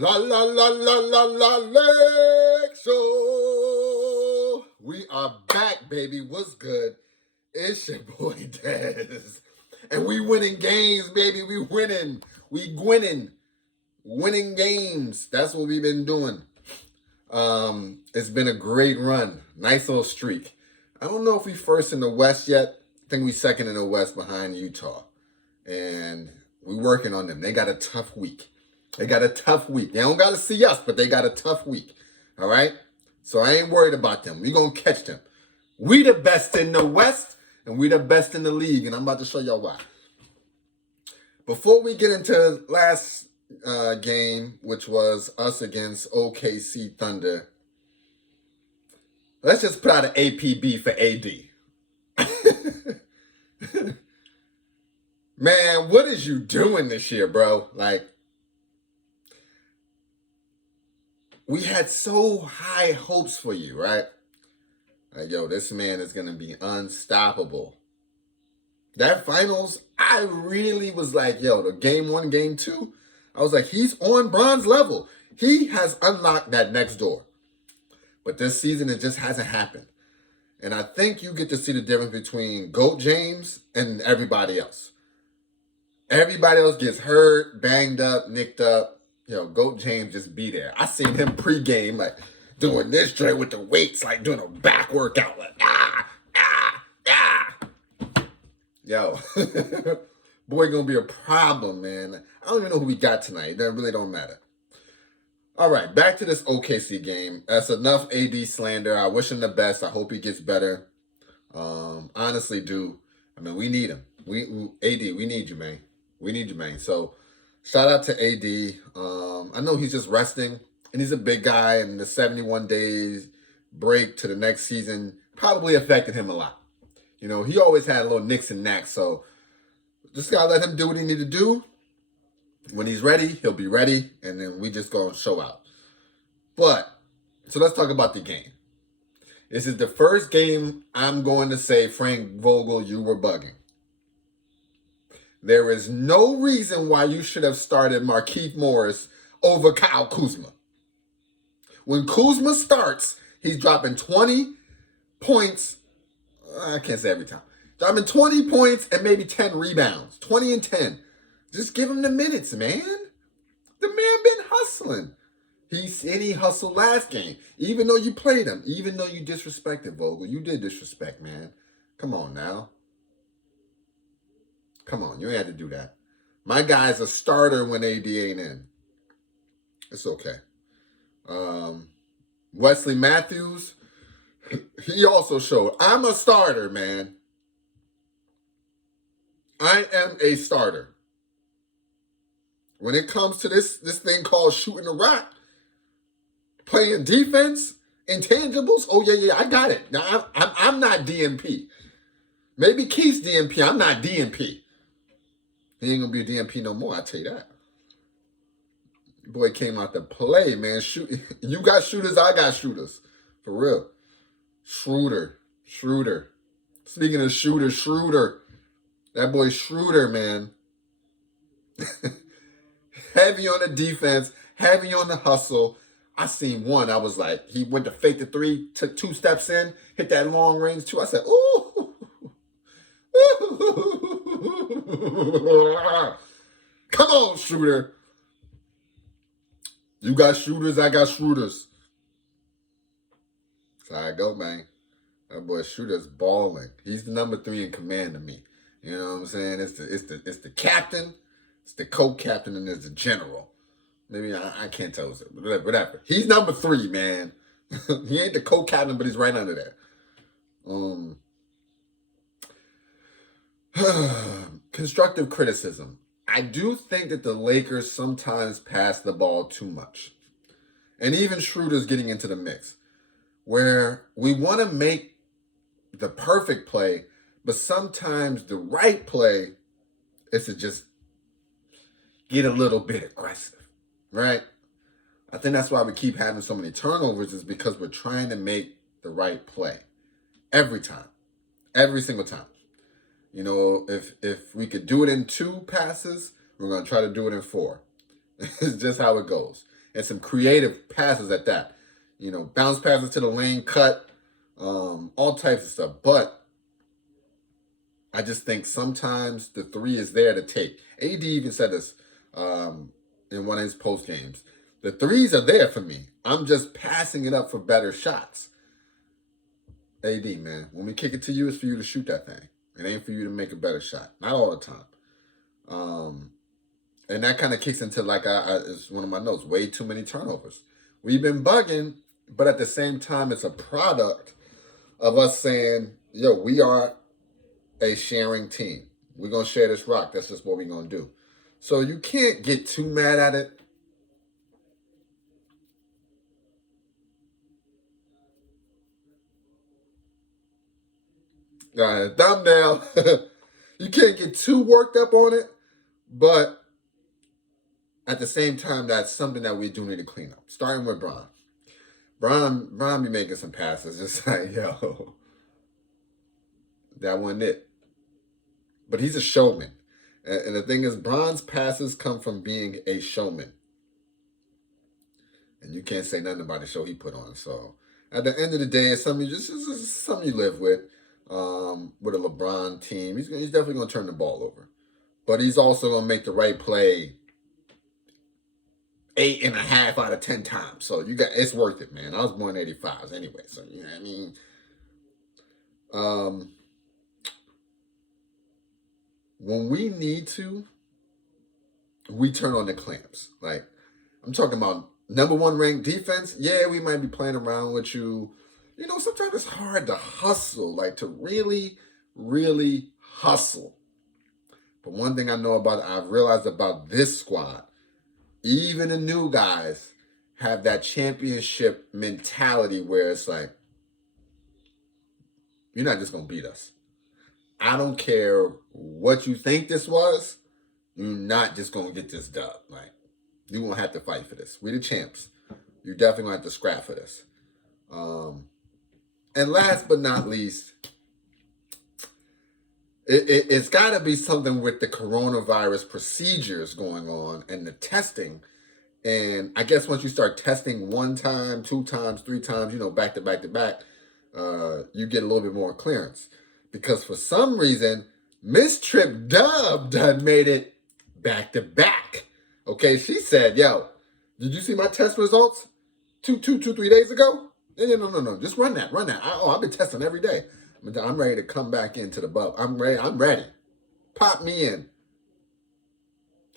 La la la la la la LakeShow. We are back, baby. What's good? It's your boy Dez. And we winning games, baby. We winning. We winning. Winning games. That's what we've been doing. It's been a great run. Nice little streak. I don't know if we first in the West yet. I think we second in the West behind Utah. And we working on them. They got a tough week. They don't got to see us, but they got a tough week. All right? So I ain't worried about them. We going to catch them. We the best in the West, and we the best in the league, and I'm about to show y'all why. Before we get into last game, which was us against OKC Thunder, let's just put out an APB for AD. Man, what is you doing this year, bro? Like, we had so high hopes for you, right? Like, yo, this man is going to be unstoppable. That finals, I really was like, yo, the game 1, game 2, I was like, he's on bronze level. He has unlocked that next door. But this season, it just hasn't happened. And I think you get to see the difference between GOAT James and everybody else. Everybody else gets hurt, banged up, nicked up. GOAT James just be there. I seen him pregame, like, doing this straight with the weights, like doing a back workout, like, Yo, boy gonna be a problem, man. I don't even know who we got tonight. That really don't matter. All right, back to this OKC game. That's enough AD slander. I wish him the best. I hope he gets better. Honestly, do. I mean, we need him. AD, we need you, man. We need you, man. So, shout out to AD. I know he's just resting, and he's a big guy, and the 71 days break to the next season probably affected him a lot. He always had a little nicks and knacks, so just gotta let him do what he need to do. When he's ready, he'll be ready, and then we just gonna show out. So let's talk about the game. This is the first game I'm going to say, Frank Vogel, you were bugging. There is no reason why you should have started Markieff Morris over Kyle Kuzma. When Kuzma starts, he's dropping 20 points. I can't say every time. Dropping 20 points and maybe 10 rebounds. 20 and 10. Just give him the minutes, man. The man been hustling. He hustled last game. Even though you played him. Even though you disrespected Vogel. You did disrespect, man. Come on now. Come on. You ain't had to do that. My guy's a starter when AD ain't in. It's okay. Wesley Matthews, he also showed, I'm a starter, man. I am a starter. When it comes to this thing called shooting the rock, playing defense, intangibles, oh yeah, I got it. Now I'm not DMP. Maybe Keith's DMP. I'm not DMP. He ain't gonna be a DMP no more. I tell you that. Boy came out to play, man. You got shooters, I got shooters, for real. Schroeder. Speaking of Schroeder. That boy Schroeder, man. Heavy on the defense, heavy on the hustle. I seen one. I was like, he went to fake the 3, took 2 steps in, hit that long range 2. I said, ooh. Come on, Schroeder. You got shooters, I got Schroeders. That's how I go, man. That boy Schroeder's balling. He's the number 3 in command to me. You know what I'm saying? It's the captain, it's the co-captain, and there's the general. Maybe I can't tell us, whatever. He's number 3, man. He ain't the co-captain, but he's right under there. Constructive criticism. I do think that the Lakers sometimes pass the ball too much. And even Schroeder's getting into the mix. Where we want to make the perfect play, but sometimes the right play is to just get a little bit aggressive, right? I think that's why we keep having so many turnovers, is because we're trying to make the right play every time, every single time. If we could do it in 2 passes, we're going to try to do it in 4. It's just how it goes. and some creative passes at that. You know, bounce passes to the lane, cut, all types of stuff. But I just think sometimes the three is there to take. AD even said this in one of his post games. The threes are there for me. I'm just passing it up for better shots. AD, man, when we kick it to you, it's for you to shoot that thing. It ain't for you to make a better shot. Not all the time. And that kind of kicks into, like, it's one of my notes, way too many turnovers. We've been bugging, but at the same time, it's a product of us saying, yo, we are a sharing team. We're going to share this rock. That's just what we're going to do. So you can't get too mad at it. Thumbnail. You can't get too worked up on it, but at the same time, that's something that we do need to clean up. Starting with Bron. Bron be making some passes. Just like, yo, that wasn't it. But he's a showman. And the thing is, Bron's passes come from being a showman. And you can't say nothing about the show he put on. So at the end of the day, it's something just something you live with a LeBron team. He's definitely going to turn the ball over. But he's also going to make the right play 8.5 out of 10 times. So it's worth it, man. I was born in 85s anyway. So, you know what I mean? When we need to, we turn on the clamps. Like, I'm talking about number one ranked defense. Yeah, we might be playing around with you. You know, sometimes it's hard to hustle, like to really, really hustle. But one thing I've realized about this squad, even the new guys have that championship mentality where it's like, you're not just going to beat us. I don't care what you think this was. You're not just going to get this dub. Like, you're going to have to fight for this. We the champs. You're definitely going to have to scrap for this. And last but not least, it's got to be something with the coronavirus procedures going on and the testing. And I guess once you start testing 1 time, 2 times, 3 times, you know, back to back to back, you get a little bit more clearance. Because for some reason, Miss Trip Dub done made it back to back. Okay, she said, yo, did you see my test results 3 days ago? No. Just run that. I've been testing every day. I'm ready to come back into the bub. I'm ready. Pop me in.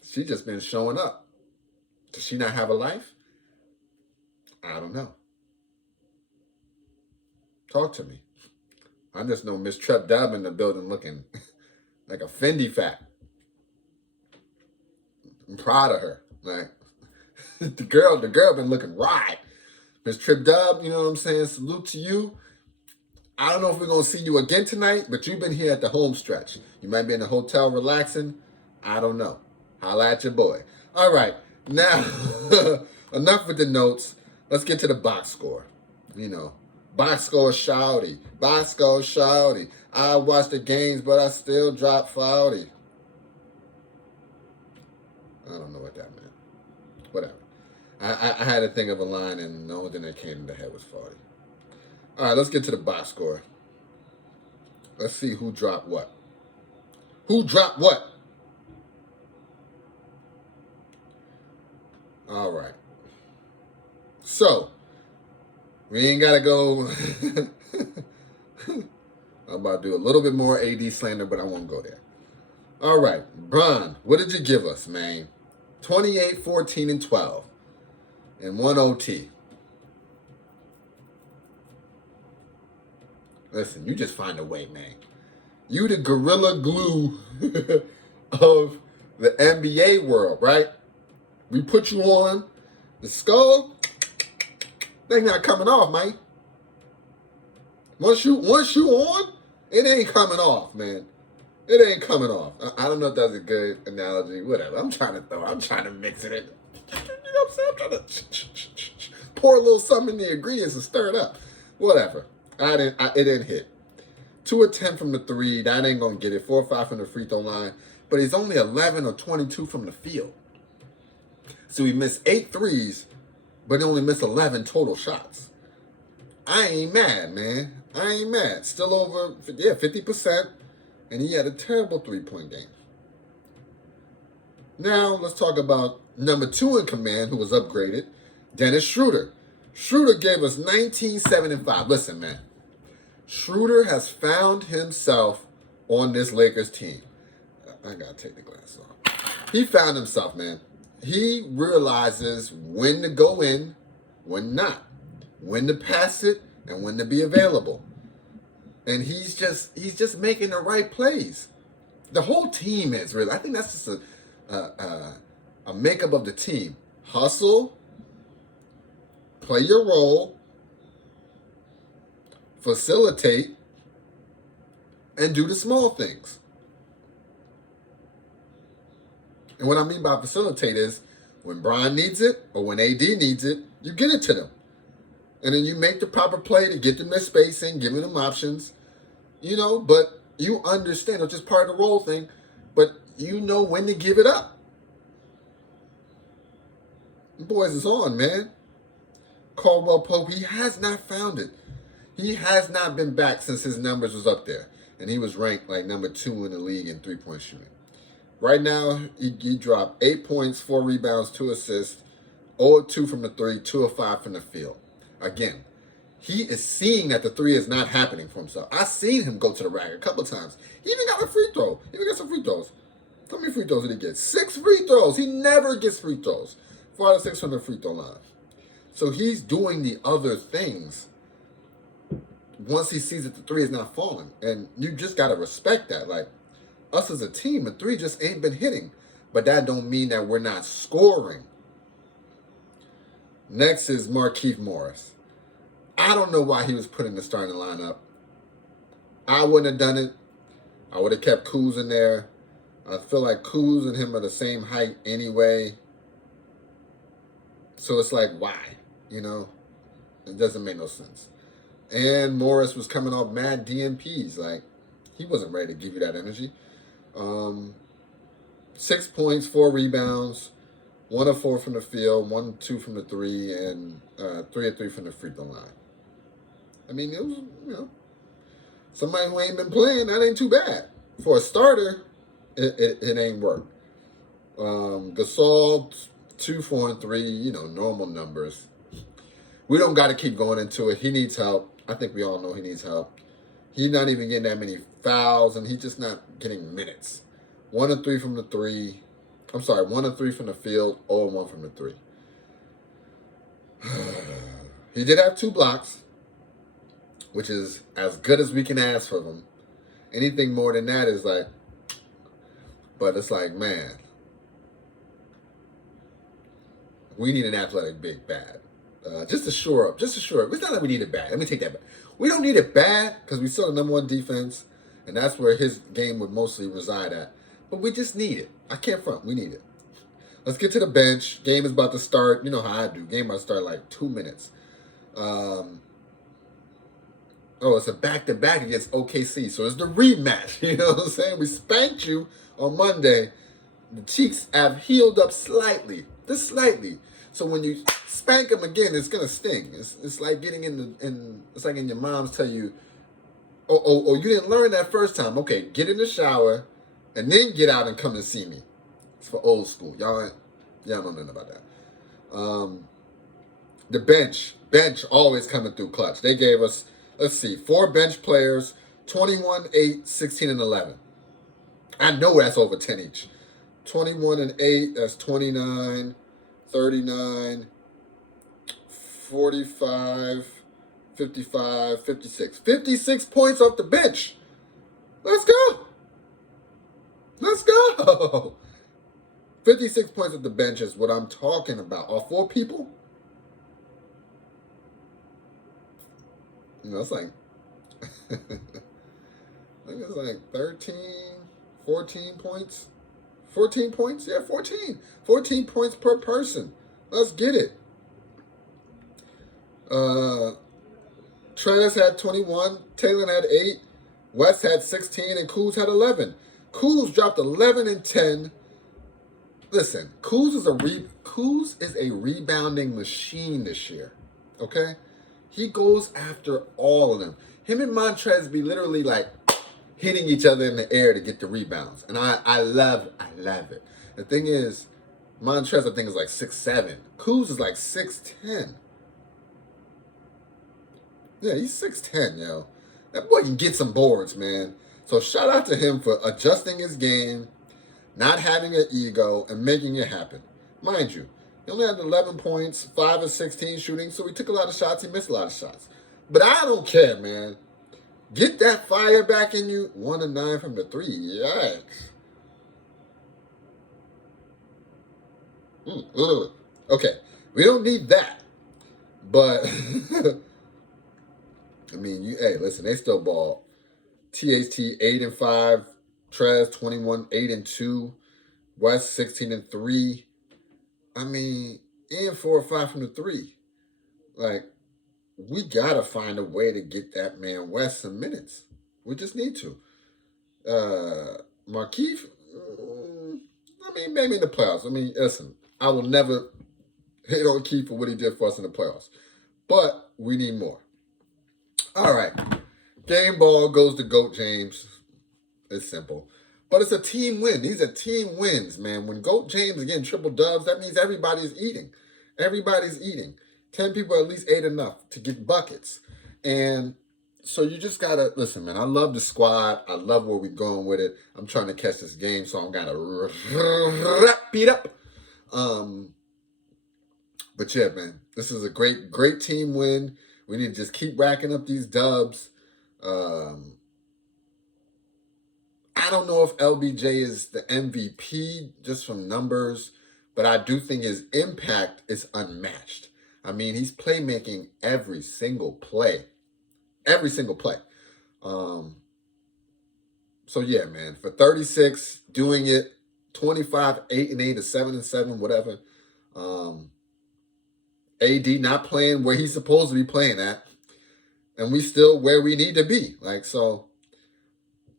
She just been showing up. Does she not have a life? I don't know. Talk to me. I just know Miss Trep Dub in the building looking like a Fendi fat. I'm proud of her. Like, the girl been looking right. Miss Trip Dub, you know what I'm saying? Salute to you. I don't know if we're going to see you again tonight, but you've been here at the home stretch. You might be in the hotel relaxing. I don't know. Holla at your boy. All right. Now, enough with the notes. Let's get to the box score. You know, box score shouty. Box score shouty. I watch the games, but I still drop 40. I don't know what that meant. Whatever. I had to think of a line, and the only thing that came to the head was 40. All right, let's get to the box score. Let's see who dropped what. Who dropped what? All right. So, we ain't got to go. I'm about to do a little bit more AD slander, but I won't go there. All right. Bron, what did you give us, man? 28, 14, and 12. And 1 OT. Listen, you just find a way, man. You the gorilla glue of the NBA world, right? We put you on the skull, they not coming off, man. Once you on, it ain't coming off, man. It ain't coming off. I don't know if that's a good analogy. Whatever. I'm trying to mix it in. You know what I'm saying? I'm trying to pour a little something in the ingredients and stir it up. Whatever. It didn't hit. 2 of 10 from the 3. That ain't gonna get it. 4 or 5 from the free throw line. But he's only 11 or 22 from the field. So he missed 8 threes but he only missed 11 total shots. I ain't mad, man. I ain't mad. Still over, 50%, and he had a terrible three-point game. Now, let's talk about number 2 in command, who was upgraded, Dennis Schroeder. Schroeder gave us 19, 7, and 5. Listen, man. Schroeder has found himself on this Lakers team. I gotta take the glass off. He found himself, man. He realizes when to go in, when not, when to pass it, and when to be available. And he's just making the right plays. The whole team is really. I think that's just a makeup of the team. Hustle, play your role, facilitate, and do the small things. And what I mean by facilitate is when Bron needs it or when AD needs it, you get it to them. And then you make the proper play to get them their spacing, giving them options, but you understand, it's just part of the role thing, but you know when to give it up. The boys is on, man. Caldwell Pope, he has not found it. He has not been back since his numbers was up there. And he was ranked like number 2 in the league in three-point shooting. Right now, he dropped 8 points, 4 rebounds, 2 assists, 0 of 2 from the 3, 2 of 5 from the field. Again, he is seeing that the 3 is not happening for himself. I've seen him go to the rack a couple times. He even got a free throw. He even got some free throws. How many free throws did he get? 6 free throws. He never gets free throws. 4 out of 6 from the free throw line. So he's doing the other things once he sees that the 3 is not falling. And you just got to respect that. Like, us as a team, the 3 just ain't been hitting. But that don't mean that we're not scoring. Next is Markieff Morris. I don't know why he was put in the starting lineup. I wouldn't have done it. I would have kept Kuz in there. I feel like Kuz and him are the same height anyway. So it's like, why? It doesn't make no sense. And Morris was coming off mad DNPs. Like, he wasn't ready to give you that energy. 6 points, 4 rebounds, 1 of 4 from the field, 1 of 2 from the 3, and 3 of 3 from the free throw line. I mean, it was, somebody who ain't been playing, that ain't too bad. For a starter, it ain't work. Gasol, 2, 4, and 3, normal numbers. We don't got to keep going into it. He needs help. I think we all know he needs help. He's not even getting that many fouls, and he's just not getting minutes. 1 of 3 from the 3. I'm sorry, 1 of 3 from the field, 0 and 1 from the 3. He did have 2 blocks, which is as good as we can ask for him. Anything more than that is like, but it's like, man, we need an athletic big bad. Just to shore up. It's not that we need it bad. Let me take that back. We don't need it bad because we still the number 1 defense, and that's where his game would mostly reside at. But we just need it. I can't front. We need it. Let's get to the bench. Game is about to start. You know how I do. Game about to start in like 2 minutes. It's a back-to-back against OKC. So it's the rematch. You know what I'm saying? We spanked you on Monday. The cheeks have healed up slightly. Just slightly. So when you spank them again, it's gonna sting. It's like getting it's like in your mom's tell you, oh, you didn't learn that first time. Okay, get in the shower, and then get out and come and see me. It's for old school. Y'all don't know nothing about that. The bench always coming through clutch. They gave us, 4 bench players, 21, 8, 16, and 11. I know that's over 10 each. 21 and 8, that's 29. 39, 45, 55, 56. 56 points off the bench. Let's go. 56 points off the bench is what I'm talking about. All 4 people? It's like, I think it's like 13, 14 points. 14 points? Yeah, 14. 14 points per person. Let's get it. Travis had 21. Taylor had 8. West had 16. And Kuz had 11. Kuz dropped 11 and 10 listen, Kuz is a rebounding machine this year. Okay? He goes after all of them. Him and Montrez be literally like hitting each other in the air to get the rebounds. And I love it. The thing is, Montrez I think is like 6'7". Kuz is like 6'10". Yeah, he's 6'10", yo. That boy can get some boards, man. So shout out to him for adjusting his game, not having an ego, and making it happen. Mind you, he only had 11 points, 5 of 16 shooting, so he took a lot of shots, he missed a lot of shots. But I don't care, man. Get that fire back in you. 1 of 9 from the 3. Yikes. Okay, we don't need that. But, I mean, hey, listen, they still ball. THT 8-5, Trez 21 8-2, West 16-3. I mean, and 4 or 5 from the 3. Like, we gotta find a way to get that man West some minutes. We just need to. Markeith, I mean, maybe in the playoffs. I mean, listen, I will never hate on Keith for what he did for us in the playoffs, but we need more. All right, game ball goes to GOAT James. It's simple, but it's a team win. These are team wins, man. When GOAT James is getting triple dubs, that means everybody's eating. Everybody's eating. 10 people at least ate enough to get buckets. And so you just got to, listen, man, I love the squad. I love where we're going with it. I'm trying to catch this game, so I'm going to wrap it up. But yeah, man, this is a great team win. We need to just keep racking up these dubs. I don't know if LBJ is the MVP just from numbers, but I do think his impact is unmatched. I mean, he's playmaking every single play. Every single play. So yeah, man. For 36, doing it, 25, 8-8, or 7-7, whatever. AD not playing where he's supposed to be playing at. And we still where we need to be. Like, so,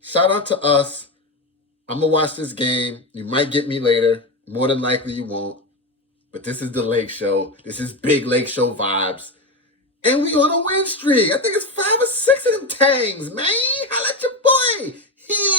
shout out to us. I'm going to watch this game. You might get me later. More than likely you won't. But this is the Lake Show. This is big Lake Show vibes. And we on a win streak. I think it's 5 or 6 of them tangs, man. Holla at your boy. Yeah.